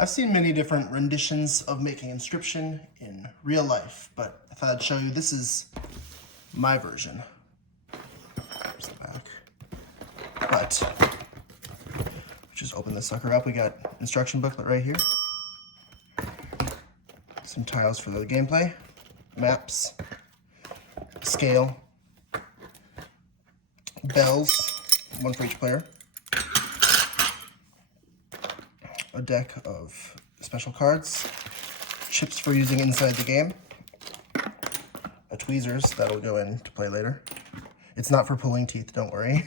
I've seen many different renditions of making Inscryption in real life, but I thought I'd show you this is my version. There's the back. But just open this sucker up. We got instruction booklet right here. Some tiles for the gameplay, maps, scale, bells, one for each player, a deck of special cards, chips for using inside the game, a tweezers that'll go into play later. It's not for pulling teeth, don't worry.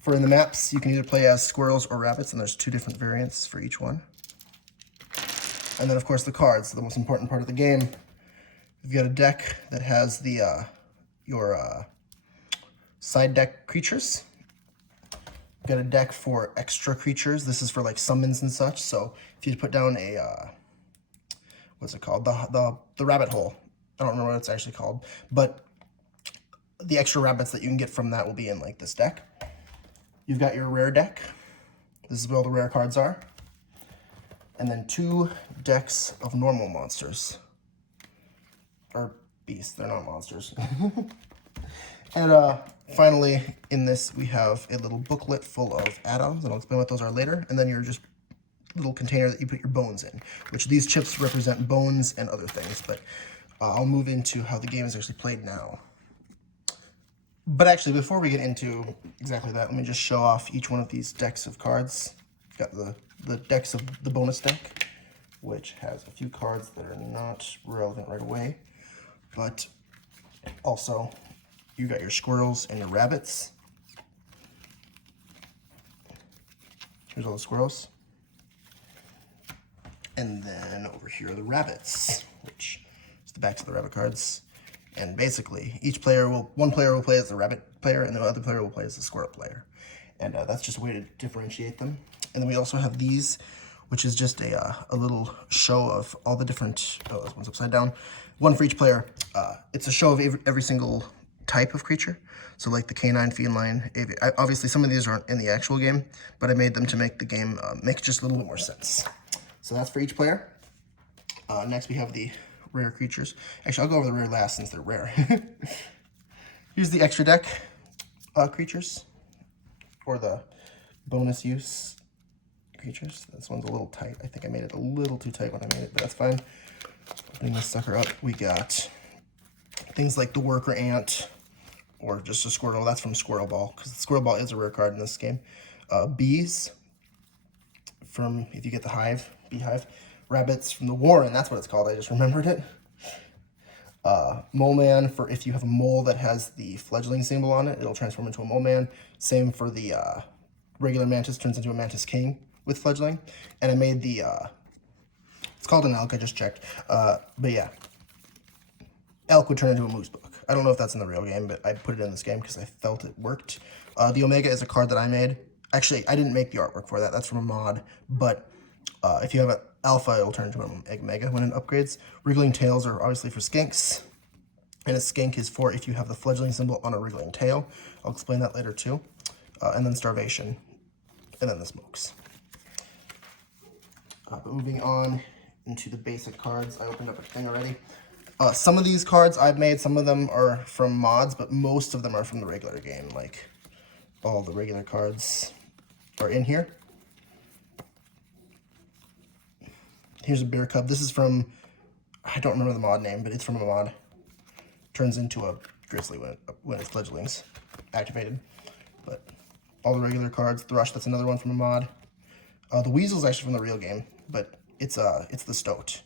For in the maps, you can either play as squirrels or rabbits, and there's two different variants for each one. And then, of course, the cards, the most important part of the game. You've got a deck that has the your side deck creatures. You've got a deck for extra creatures. This is for like summons and such. So if you put down a what's it called? The rabbit hole. I don't remember what it's actually called, but the extra rabbits that you can get from that will be in like this deck. You've got your rare deck. This is where all the rare cards are. And then two decks of normal monsters. Or beasts, they're not monsters. And finally, in this, we have a little booklet full of add-ons, and I'll explain what those are later. And then your just little container that you put your bones in, which these chips represent bones and other things. But I'll move into how the game is actually played now. But actually, before we get into exactly that, let me just show off each one of these decks of cards. You've got the decks of the bonus deck, which has a few cards that are not relevant right away. But also, you got your squirrels and your rabbits. Here's all the squirrels. And then over here are the rabbits, which is the backs of the rabbit cards. And basically, one player will play as the rabbit player, and the other player will play as the squirrel player. And that's just a way to differentiate them. And then we also have these, which is just a little show of all the different, oh, this one's upside down, one for each player. It's a show of every single type of creature. So like the canine, feline, obviously some of these aren't in the actual game, but I made them to make the game make just a little bit more sense. So that's for each player. Next we have the rare creatures. Actually, I'll go over the rare last since they're rare. Here's the extra deck creatures, or the bonus use creatures. This one's a little tight. I think I made it a little too tight when I made it, but that's fine. Opening this sucker up, we got things like the worker ant, or just a squirrel. That's from Squirrel Ball, because the Squirrel Ball is a rare card in this game. Bees, from if you get the beehive. Rabbits from the Warren, that's what it's called, I just remembered it. Mole Man, for if you have a mole that has the fledgling symbol on it, it'll transform into a mole man. Same for the regular mantis, turns into a mantis king with fledgling. And I made the, it's called an elk, I just checked. But yeah, elk would turn into a moose book. I don't know if that's in the real game, but I put it in this game because I felt it worked. The Omega is a card that I made. Actually, I didn't make the artwork for that, that's from a mod, but if you have an alpha, it'll turn into an omega when it upgrades. Wriggling tails are obviously for skinks, and a skink is for if you have the fledgling symbol on a wriggling tail. I'll explain that later too. And then starvation, and then the smokes. But moving on into the basic cards, I opened up a thing already. Some of these cards I've made, some of them are from mods, but most of them are from the regular game. Like all the regular cards are in here. Here's a bear cub. This is from, I don't remember the mod name, but it's from a mod. Turns into a grizzly when its fledgling's activated. But all the regular cards. Thrush, that's another one from a mod. The weasel's actually from the real game, but it's the stoat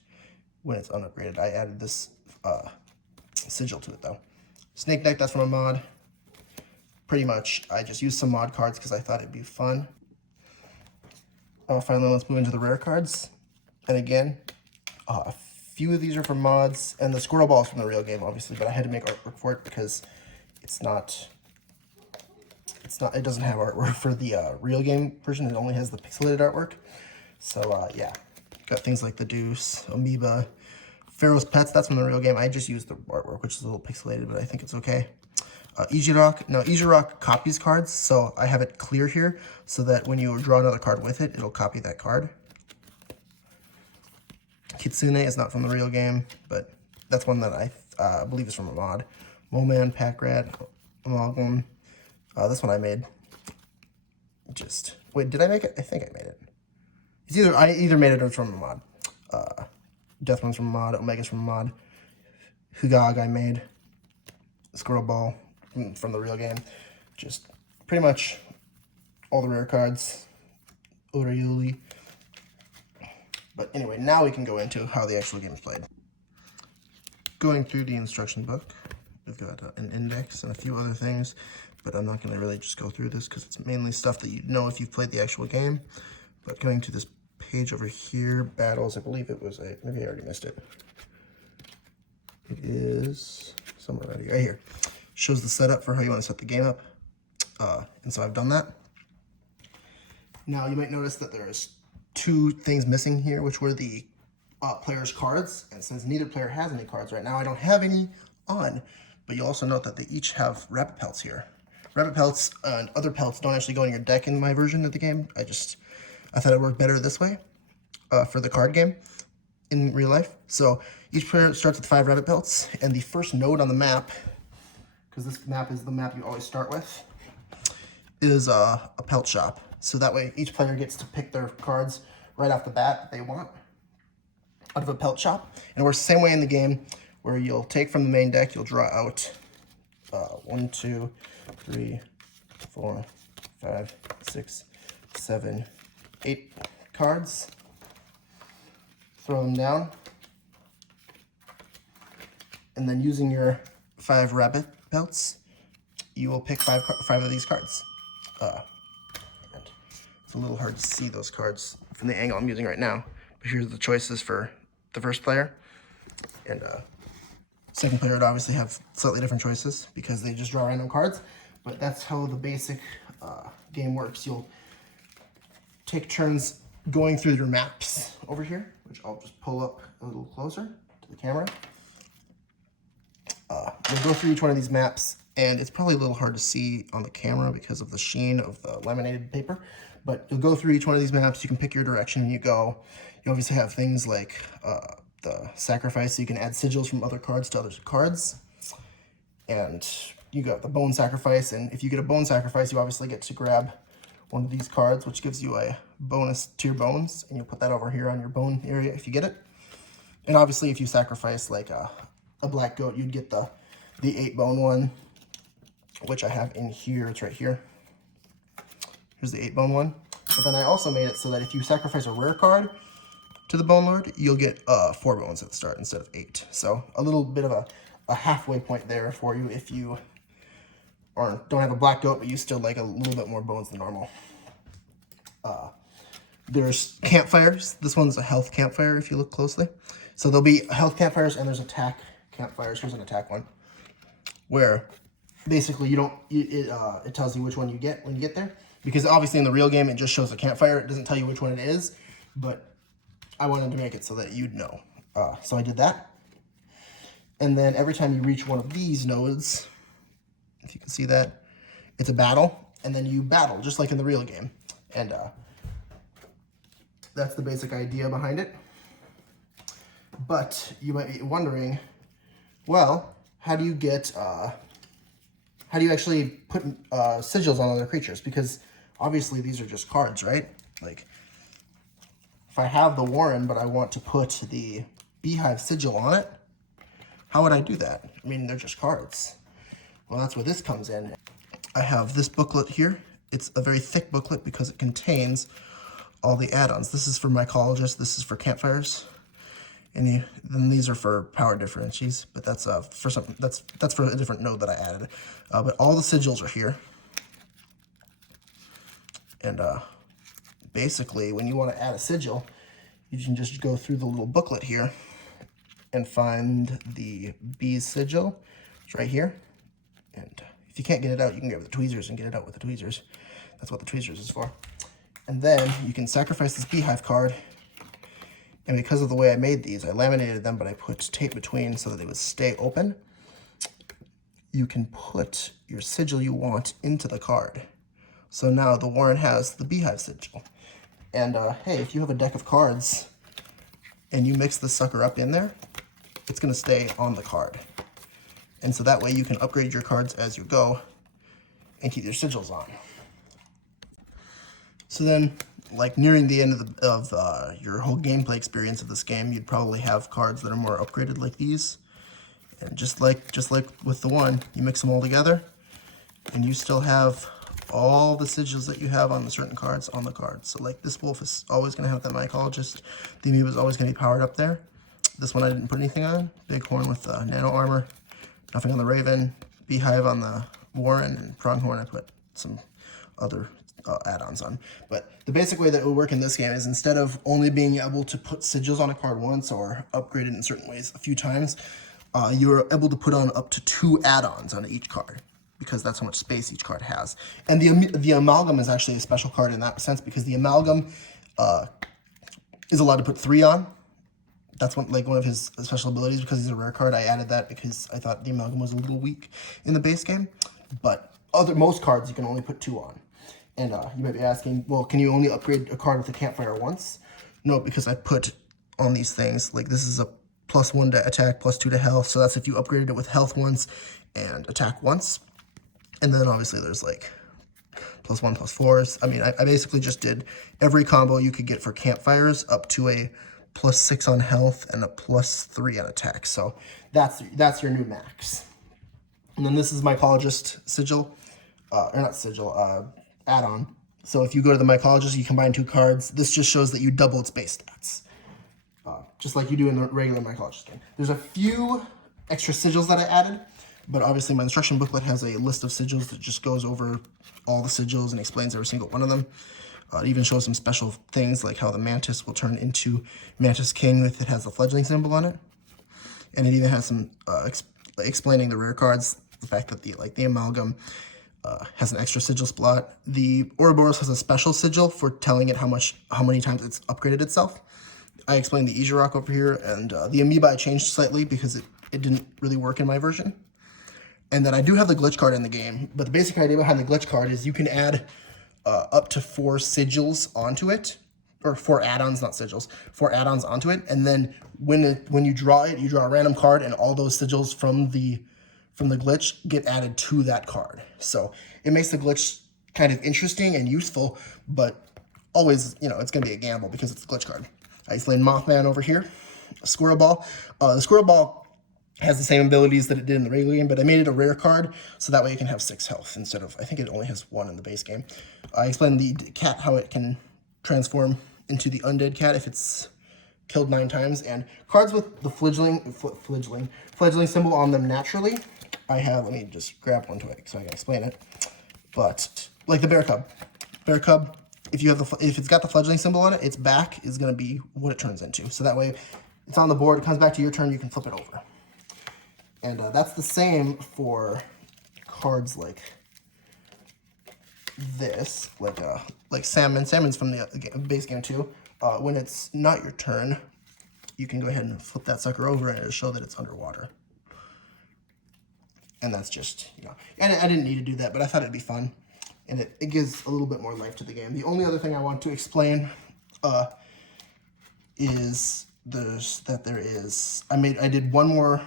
when it's unupgraded. I added this sigil to it though. Snake neck, that's from a mod. Pretty much, I just used some mod cards because I thought it'd be fun. Finally, let's move into the rare cards. And again, a few of these are from mods, and the Squirrel Ball is from the real game, obviously, but I had to make artwork for it because it doesn't have artwork for the real game version. It only has the pixelated artwork. So, yeah, got things like the Deuce, Amoeba, Pharaoh's Pets, that's from the real game. I just used the artwork, which is a little pixelated, but I think it's okay. Easy Rock. Now, Easy Rock copies cards, so I have it clear here so that when you draw another card with it, it'll copy that card. Kitsune is not from the real game, but that's one that I believe is from a mod. Moman, Pack Rat, Amalgam. This one I made. Wait, did I make it? I think I made it. I either made it or it's from a mod. Deathman's from a mod. Omega's from a mod. Hugag I made. Squirrel Ball from the real game. Just pretty much all the rare cards. Orayuli. But anyway, now we can go into how the actual game is played. Going through the instruction book, we've got an index and a few other things, but I'm not going to really just go through this because it's mainly stuff that you'd know if you've played the actual game. But going to this page over here, battles, I believe it was maybe I already missed it. It is somewhere right here. Shows the setup for how you want to set the game up. And so I've done that. Now you might notice that there's two things missing here, which were the player's cards. And since neither player has any cards right now, I don't have any on. But you'll also note that they each have rabbit pelts here. Rabbit pelts and other pelts don't actually go in your deck in my version of the game. I thought it worked better this way for the card game in real life. So each player starts with 5 rabbit pelts, and the first node on the map, because this map is the map you always start with, is a pelt shop. So that way each player gets to pick their cards right off the bat that they want out of a pelt shop. And it works the same way in the game, where you'll take from the main deck, you'll draw out 1, 2, 3, 4, 5, 6, 7, 8 cards. Throw them down. And then using your 5 rabbit pelts, you will pick 5 of these cards. And it's a little hard to see those cards from the angle I'm using right now. But here's the choices for the first player. And second player would obviously have slightly different choices because they just draw random cards. But that's how the basic game works. You'll take turns going through your maps over here, which I'll just pull up a little closer to the camera. You'll go through each one of these maps, and it's probably a little hard to see on the camera because of the sheen of the laminated paper, but you'll go through each one of these maps. You can pick your direction and you go. You obviously have things like the sacrifice, so you can add sigils from other cards to other cards, and you got the bone sacrifice, and if you get a bone sacrifice, you obviously get to grab one of these cards, which gives you a bonus to your bones, and you'll put that over here on your bone area if you get it. And obviously if you sacrifice like a black goat, you'd get the 8 bone one, which I have in here. It's right here. Here's the 8 bone one. But then I also made it so that if you sacrifice a rare card to the Bone Lord, you'll get 4 bones at the start instead of 8. So a little bit of a halfway point there for you if you don't have a black goat, but you still like a little bit more bones than normal. There's campfires. This one's a health campfire if you look closely. So there'll be health campfires and there's attack campfires. Here's an attack one, where basically it tells you which one you get when you get there, because obviously in the real game it just shows a campfire. It doesn't tell you which one it is, but I wanted to make it so that you'd know. So I did that. And then every time you reach one of these nodes, if you can see that, it's a battle, and then you battle just like in the real game. And that's the basic idea behind it. But you might be wondering, well, how do you actually put sigils on other creatures? Because obviously these are just cards, right? Like, if I have the Warren, but I want to put the Beehive sigil on it, how would I do that? I mean, they're just cards. Well, that's where this comes in. I have this booklet here. It's a very thick booklet because it contains all the add-ons. This is for mycologists. This is for campfires. And then these are for power differentials, but that's for something that's for a different node that I added. But all the sigils are here. And basically, when you want to add a sigil, you can just go through the little booklet here and find the bee's sigil. It's right here. And if you can't get it out, you can grab the tweezers and get it out with the tweezers. That's what the tweezers is for. And then you can sacrifice this beehive card. And because of the way I made these, I laminated them, but I put tape between so that they would stay open. you can put your sigil you want into the card. So now the Warren has the beehive sigil. And hey, if you have a deck of cards and you mix the sucker up in there, it's going to stay on the card. And so that way you can upgrade your cards as you go and keep your sigils on. So then, like nearing the end of your whole gameplay experience of this game, you'd probably have cards that are more upgraded like these. And just like with the one, you mix them all together, and you still have all the sigils that you have on the certain cards on the card. So like this wolf is always going to have that mycologist. The amoeba is always going to be powered up there. This one I didn't put anything on. Bighorn with nano armor. Nothing on the raven. Beehive on the Warren, and pronghorn I put some other add-ons on. But the basic way that it will work in this game is instead of only being able to put sigils on a card once or upgrade it in certain ways a few times, you're able to put on up to 2 add-ons on each card, because that's how much space each card has. And the amalgam is actually a special card in that sense, because the amalgam is allowed to put 3 on. That's one of his special abilities. Because he's a rare card, I added that because I thought the amalgam was a little weak in the base game. But most cards you can only put 2 on. And you might be asking, well, can you only upgrade a card with a campfire once? No, because I put on these things, like this is a +1 to attack, +2 to health. So that's if you upgraded it with health once and attack once. And then obviously there's like +1, +4s. I mean, I basically just did every combo you could get for campfires up to a +6 on health and a +3 on attack. So that's your new max. And then this is mycologist sigil, or not sigil, add-on. So if you go to the mycologist, you combine 2 cards. This just shows that you double its base stats, just like you do in the regular mycologist game. There's a few extra sigils that I added, but obviously my instruction booklet has a list of sigils that just goes over all the sigils and explains every single one of them. It even shows some special things, like how the mantis will turn into Mantis King if it has the fledgling symbol on it. And it even has some explaining the rare cards, the fact that the amalgam has an extra sigil slot. The Ouroboros has a special sigil for telling it how many times it's upgraded itself. I explained the Ijirok over here, and the amoeba I changed slightly because it didn't really work in my version. And then I do have the glitch card in the game, but the basic idea behind the glitch card is you can add up to 4 sigils onto it, or 4 add-ons, not sigils, 4 add-ons onto it, and then when you draw it, you draw a random card, and all those sigils from the glitch get added to that card. So it makes the glitch kind of interesting and useful, but always, it's going to be a gamble because it's a glitch card. I explained Mothman over here, a squirrel ball. The squirrel ball has the same abilities that it did in the regular game, but I made it a rare card, so that way it can have 6 health instead of, I think it only has 1 in the base game. I explained the cat, how it can transform into the undead cat if it's killed 9 times, and cards with the fledgling symbol on them naturally, I have, let me just grab one twig so I can explain it, but like the bear cub, if it's got the fledgling symbol on it, its back is going to be what it turns into, so that way it's on the board, it comes back to your turn, you can flip it over. And that's the same for cards like this, like Salmon. Salmon's from the base game too. When it's not your turn, you can go ahead and flip that sucker over and it'll show that it's underwater. And that's just, and I didn't need to do that, but I thought it'd be fun. And it gives a little bit more life to the game. The only other thing I want to explain is I did one more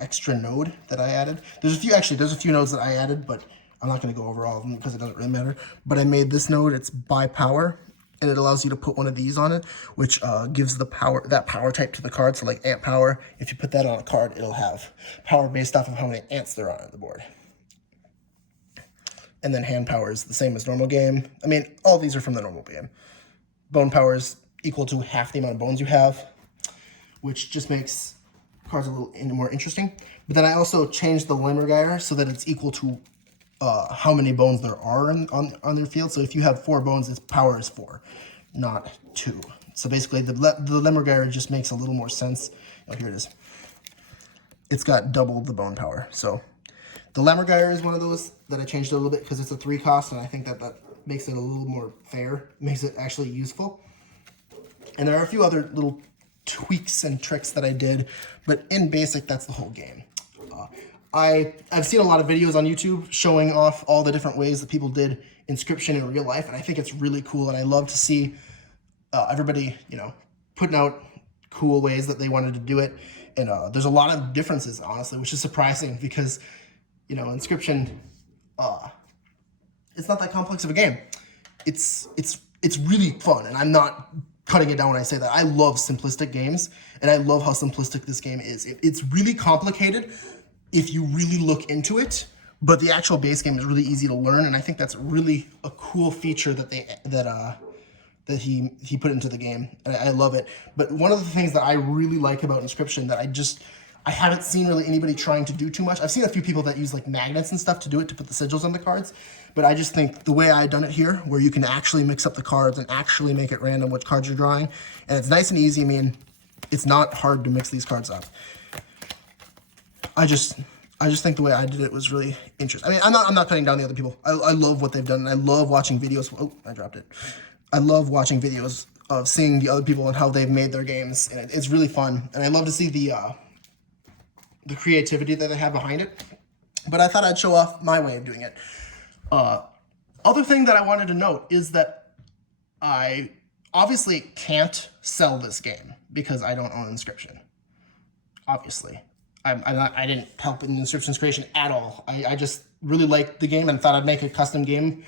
extra node that I added. There's a few nodes that I added, but I'm not going to go over all of them because it doesn't really matter. But I made this node, it's by power, and it allows you to put one of these on it, which gives that power type to the card. So like ant power, if you put that on a card, it'll have power based off of how many ants there are on the board. And then hand power is the same as normal game. I mean, all these are from the normal game. Bone power is equal to half the amount of bones you have, which just makes cards a little more interesting. But then I also changed the Lemmergeier so that it's equal to how many bones there are on their field. So if you have 4 bones, its power is 4, not 2. So basically the Lemmergeier just makes a little more sense. Oh, here it is. It's got double the bone power. So the Lemmergeier is one of those that I changed a little bit because it's a 3 cost, and I think that makes it a little more fair, makes it actually useful. And there are a few other little tweaks and tricks that I did, but in basic, that's the whole game. I've seen a lot of videos on YouTube showing off all the different ways that people did Inscryption in real life, and I think it's really cool, and I love to see everybody, putting out cool ways that they wanted to do it. And there's a lot of differences, honestly, which is surprising because, Inscryption, it's not that complex of a game. It's really fun, and I'm not cutting it down when I say that. I love simplistic games, and I love how simplistic this game is. It's really complicated if you really look into it, but the actual base game is really easy to learn, and I think that's really a cool feature that he put into the game, and I love it. But one of the things that I really like about Inscryption that I haven't seen really anybody trying to do too much. I've seen a few people that use like magnets and stuff to do it, to put the sigils on the cards, but I just think the way I've done it here, where you can actually mix up the cards and actually make it random which cards you're drawing, and it's nice and easy. I mean, it's not hard to mix these cards up. I just think the way I did it was really interesting. I mean, I'm not cutting down the other people. I love what they've done, and I love watching videos. Oh, I dropped it. I love watching videos of seeing the other people and how they've made their games, and it's really fun. And I love to see the creativity that they have behind it. But I thought I'd show off my way of doing it. Other thing that I wanted to note is that I obviously can't sell this game because I don't own Inscryption. Obviously. I didn't help in Inscryption's creation at all. I just really liked the game and thought I'd make a custom game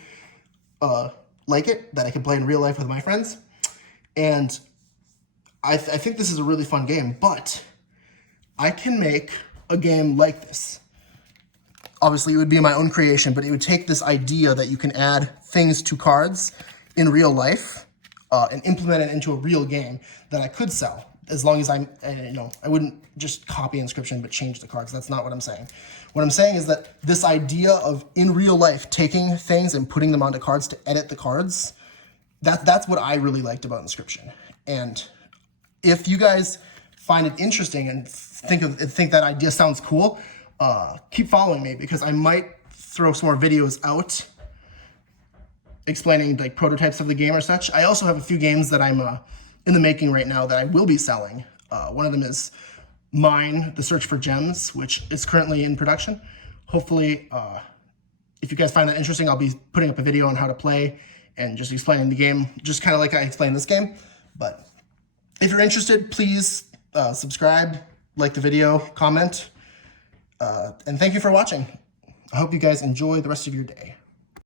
like it that I could play in real life with my friends. And I think this is a really fun game, but I can make a game like this. Obviously, it would be my own creation, but it would take this idea that you can add things to cards in real life and implement it into a real game that I could sell. As long as I wouldn't just copy Inscryption but change the cards. That's not what I'm saying. What I'm saying is that this idea of, in real life, taking things and putting them onto cards to edit the cards, that's what I really liked about Inscryption. And if you guys find it interesting and think that idea sounds cool, keep following me, because I might throw some more videos out explaining like prototypes of the game or such. I also have a few games that I'm in the making right now that I will be selling. One of them is mine, The Search for Gems, which is currently in production. Hopefully, if you guys find that interesting, I'll be putting up a video on how to play and just explaining the game, just kind of like I explained this game. But if you're interested, please subscribe, like the video, comment, and thank you for watching. I hope you guys enjoy the rest of your day.